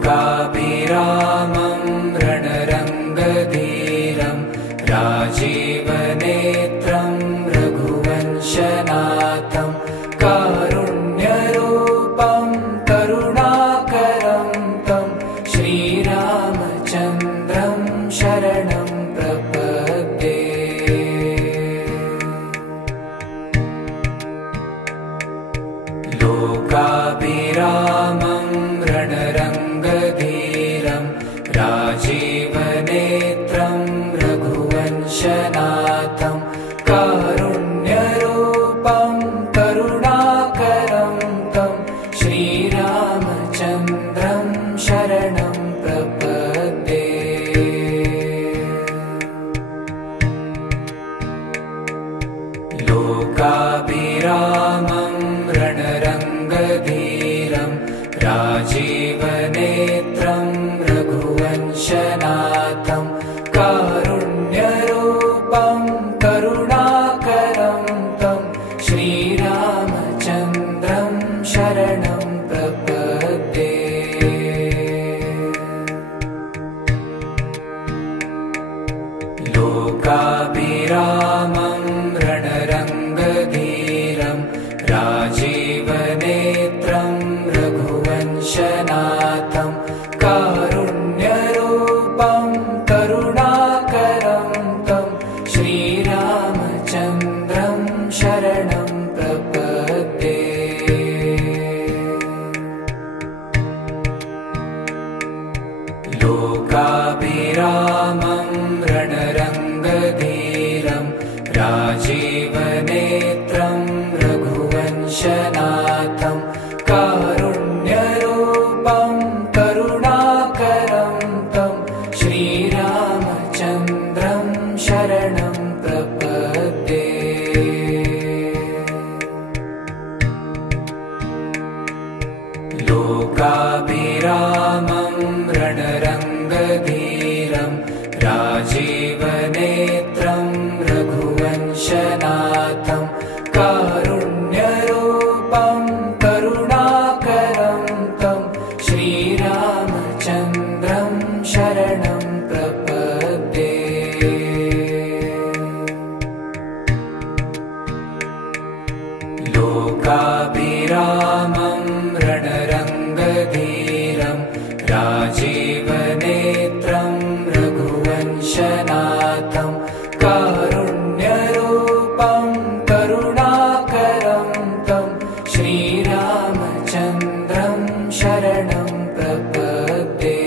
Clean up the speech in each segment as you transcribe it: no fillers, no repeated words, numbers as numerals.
लोकाभिरामं रणरङ्गधीरं राजीवनेत्रं रघुवंशनाथं कारुण्यरूपं करुणाकरं तं श्रीरामचन्द्रं शरणं प्रपद्ये। लोकाभिरामं रणरङ्गधीरं राजीवनेत्रं रघुवंशनाथं कारुण्यरूपं करुणाकरं तं श्रीरामचन्द्रं शरणं प्रपद्ये। लोकाभिरामं रणरङ्गधीरं राजीवनेत्रं रघुवंशनाथं कारुण्यरूपं करुणाकरं तं श्रीरामचन्द्रं शरणं प्रपद्ये। लोकाभिरामं रणरङ्गधीरं राजीवनेत्रं रघुवंशनाथं कारुण्यरूपं करुणाकरं तं श्रीरामचन्द्रं शरणं प्रपद्ये। लोकाभिरामं रणरङ्गधीरं राजीवनेत्रं रघुवंशनाथं कारुण्यरूपं करुणाकरं तं श्रीरामचन्द्रं शरणं प्रपद्ये। लोकाभिरामं रणरङ्गधीरं राजीवनेत्रं रघुवंशनाथं कारुण्यरूपं करुणाकरं तं श्रीरामचन्द्रं शरणं प्रपद्ये। लोकाभिरामं रणरङ्गधीरं राजीवनेत्रं रघुवंशनाथं कारुण्यरूपं करुणाकरं तं श्रीरामचन्द्रं शरणं प्रपद्ये।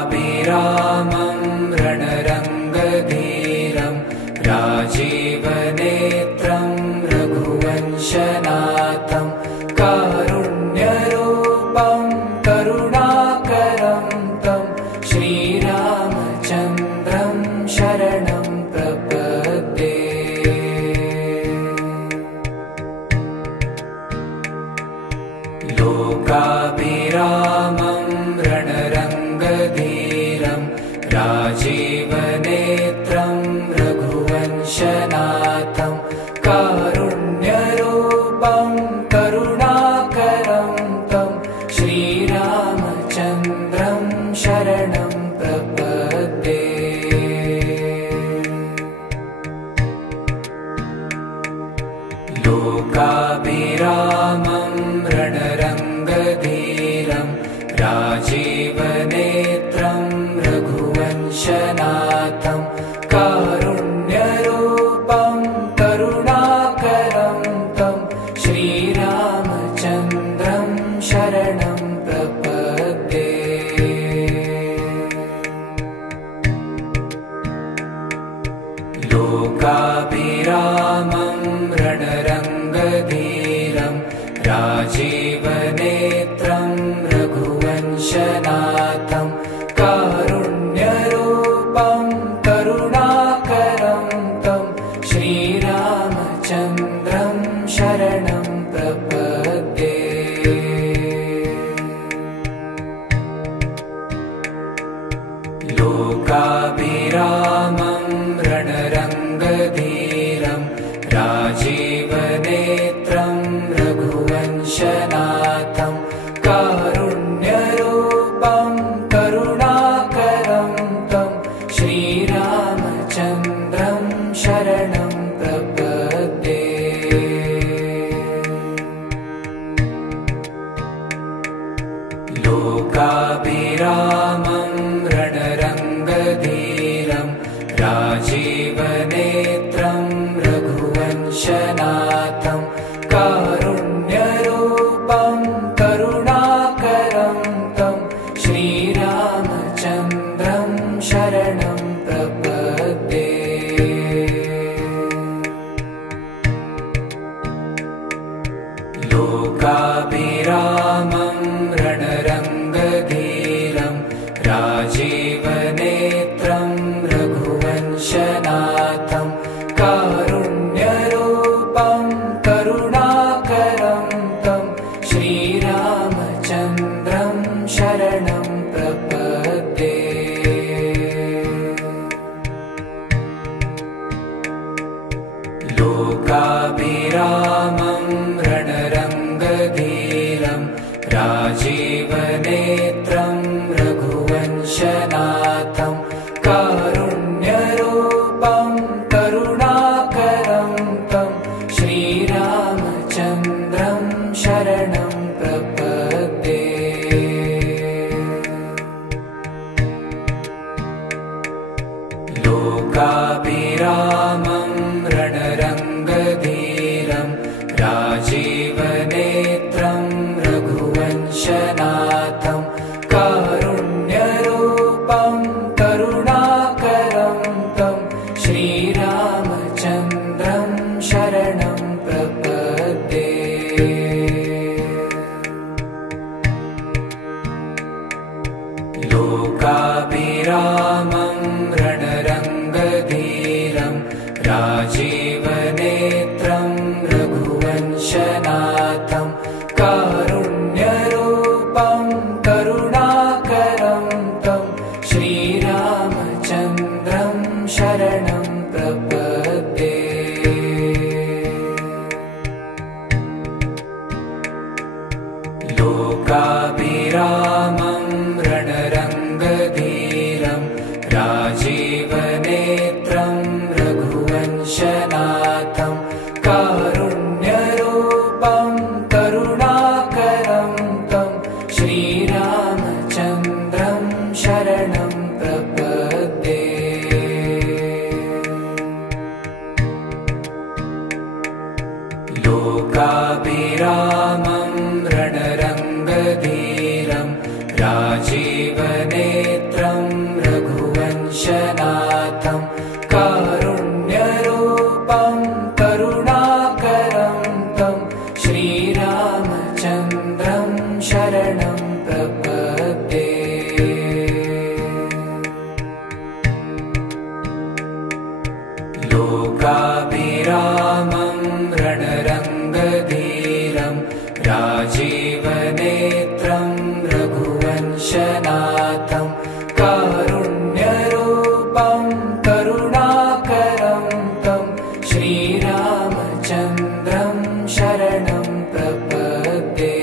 लोकाभिरामं रणरङ्गधीरं राजीवनेत्रं रघुवंशनाथं कारुण्यरूपं करुणाकरं तं श्रीरामचन्द्रं शरणं प्रपद्ये। लोकाभिरामं रणरङ्गधीरं राजीवनेत्रं रघुवंशनाथं कारुण्यरूपं करुणाकरं तं श्रीरामचन्द्रं शरणं प्रपद्ये। लोकाभिरामं रणरङ्गधीरं राजीवनेत्रं रघुवंशनाथं कारुण्यरूपं करुणाकरं तं श्रीरामचन्द्रं शरणं प्रपद्ये। लोकाभिरामं रणरङ्गधीरं राजीवनेत्रं रघुवंशनाथं कारुण्यरूपं करुणाकरं तं श्रीरामचन्द्रं शरणं प्रपद्ये। लोकाभिरामं रणरङ्गधीरं लोकाभिरामं रणरङ्गधीरं राजीवनेत्रं रघुवंशनाथं कारुण्यरूपं करुणाकरं तं श्रीरामचन्द्रं शरणं प्रपद्ये। लोकाभिरामं रणरङ्गधीरं राजीवनेत्रं रघुवंशनाथं कारुण्यरूपं करुणाकरं तं श्रीरामचन्द्रं शरणं प्रपद्ये। लोकाभिरामं रणरङ्गधीरं राजीवनेत्रं रघुवंशनाथं कारुण्यरूपं करुणाकरं तं श्रीरामचन्द्रं शरणं प्रपद्ये। लोकाभिरामं रणरङ्गधीरं राजीवनेत्रं रघुवंशनाथं कारुण्यरूपं करुणाकरं तं श्रीरामचन्द्रं शरणं प्रपद्ये। लोकाभिरामं रणरङ्गधीरं राजीवनेत्रं रघुवंशनाथं कारुण्यरूपं करुणाकरं तं श्रीरामचन्द्रं शरणं प्रपद्ये।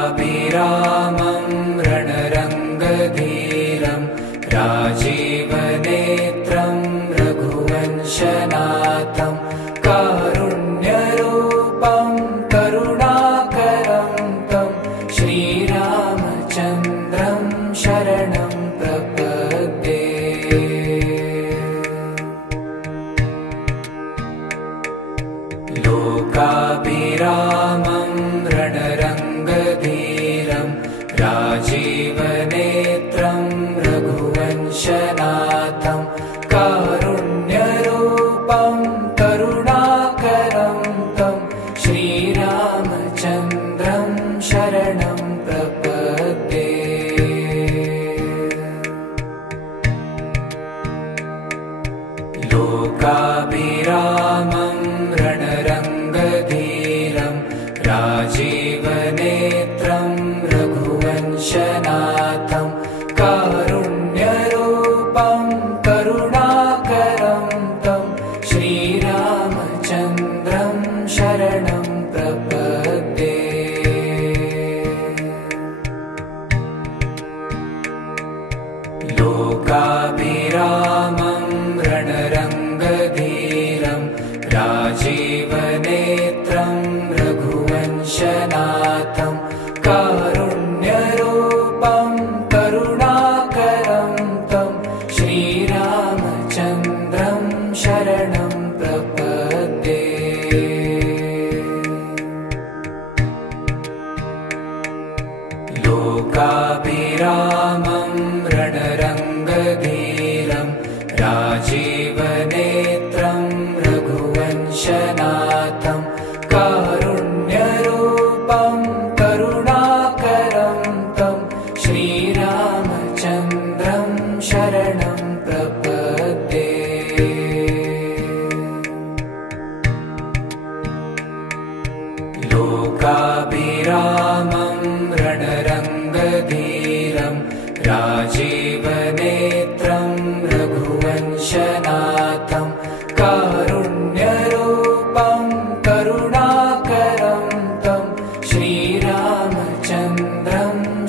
लोकाभिरामं रणरङ्गधीरं राजीवनेत्रं रघुवंशनाथं कारुण्यरूपं करुणाकरं तं श्रीरामचन्द्रं शरणं प्रपद्ये। लोकाभिरामं रणरङ्गधीरं राजीवनेत्रं रघुवंशनाथं कारुण्यरूपं करुणाकरं तं श्रीरामचन्द्रं शरणं प्रपद्ये। लोकाभिरामं रणरङ्गधीरं राजीवनेत्रं रघुवंशनाथं कारुण्यरूपं करुणाकरं तं श्रीरामचन्द्रं शरणं प्रपद्ये। लोकाभिरामं रणरङ्गधीरं राजीवनेत्रं रघुवंशनाथं कारुण्यरूपं करुणाकरं तं श्रीरामचन्द्रं शरणं प्रपद्ये। लोकाभिरामं रणरङ्गधीरं राजीवनेत्रं रघुवंशनाथं कारुण्यरूपं करुणाकरं तं श्रीरामचन्द्रं शरणं प्रपद्ये। लोकाभिरामं रणरङ्गधीरं राजीवनेत्रं रघुवंशनाथं कारुण्यरूपं करुणाकरं तं श्रीरामचन्द्रं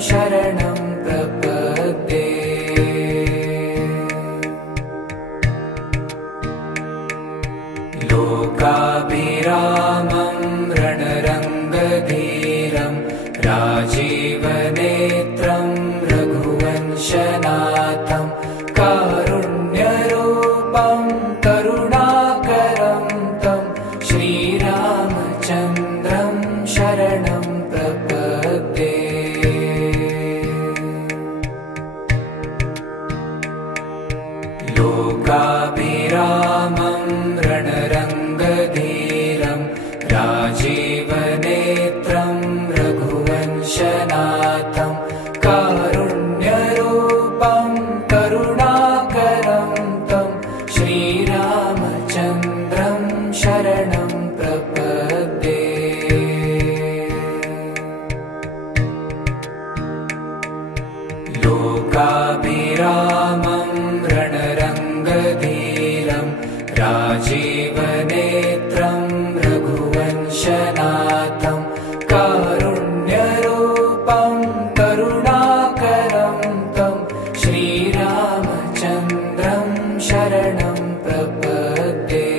शरणं प्रपद्ये। लोकाभिरामं रणरङ्गधीरं राजीवनेत्रं राजीवनेत्रं रघुवंशनाथं कारुण्यरूपं करुणाकरं तं श्रीरामचन्द्रं शरणं प्रपद्ये। लोकाभिरामं रणरङ्गधीरं राजीवनेत्रं रघुवंशनाथं कारुण्यरूपं करुणाकरं तं श्रीरामचन्द्रं शरणं प्रपद्ये। लोकाभिरामं रणरङ्गधीरं राजीवनेत्रं रघुवंशनाथं कारुण्यरूपं करुणाकरं तं श्रीरामचन्द्रं शरणं प्रपद्ये।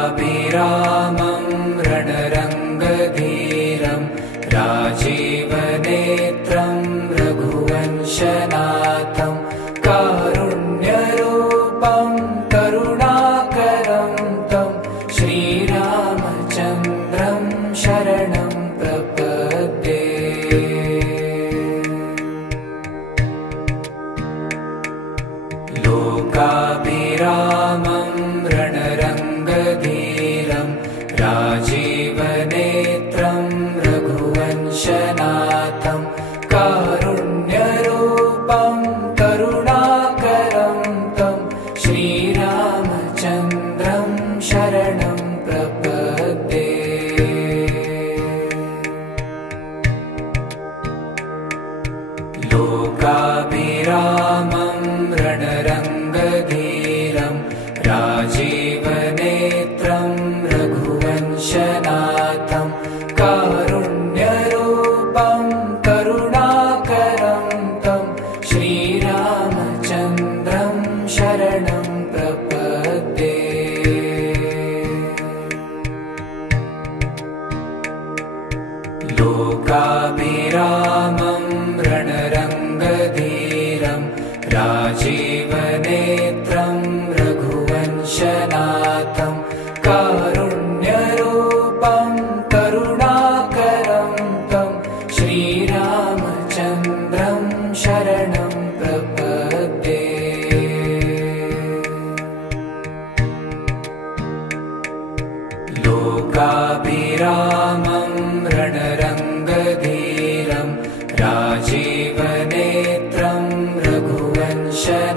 लोकाभिरामं रणरङ्गधीरं राजीवनेत्रं रघुवंशनाथं कारुण्यरूपं करुणाकरं तं श्रीरामचन्द्रं शरणं प्रपद्ये। लोकाभिरामं रणरङ्गधीरं राजीवनेत्रं रघुवंशनाथं कारुण्यरूपं करुणाकरं तं श्रीरामचन्द्रं शरणं प्रपद्ये। लोकाभिरामं रणरङ्गधीरं राजीवनेत्रं रघुवंशनाथं कारुण्यरूपं करुणाकरं तं श्रीरामचन्द्रं शरणं प्रपद्ये। लोकाभिरामं रणरङ्गधीरं राजीवनेत्रं रघुवंशनाथं कारुण्यरूपं करुणाकरं तं श्रीरामचन्द्रं शरणं प्रपद्ये। लोकाभिरामं रणरङ्गधीरं राजीवनेत्रं रघुवंशनाथं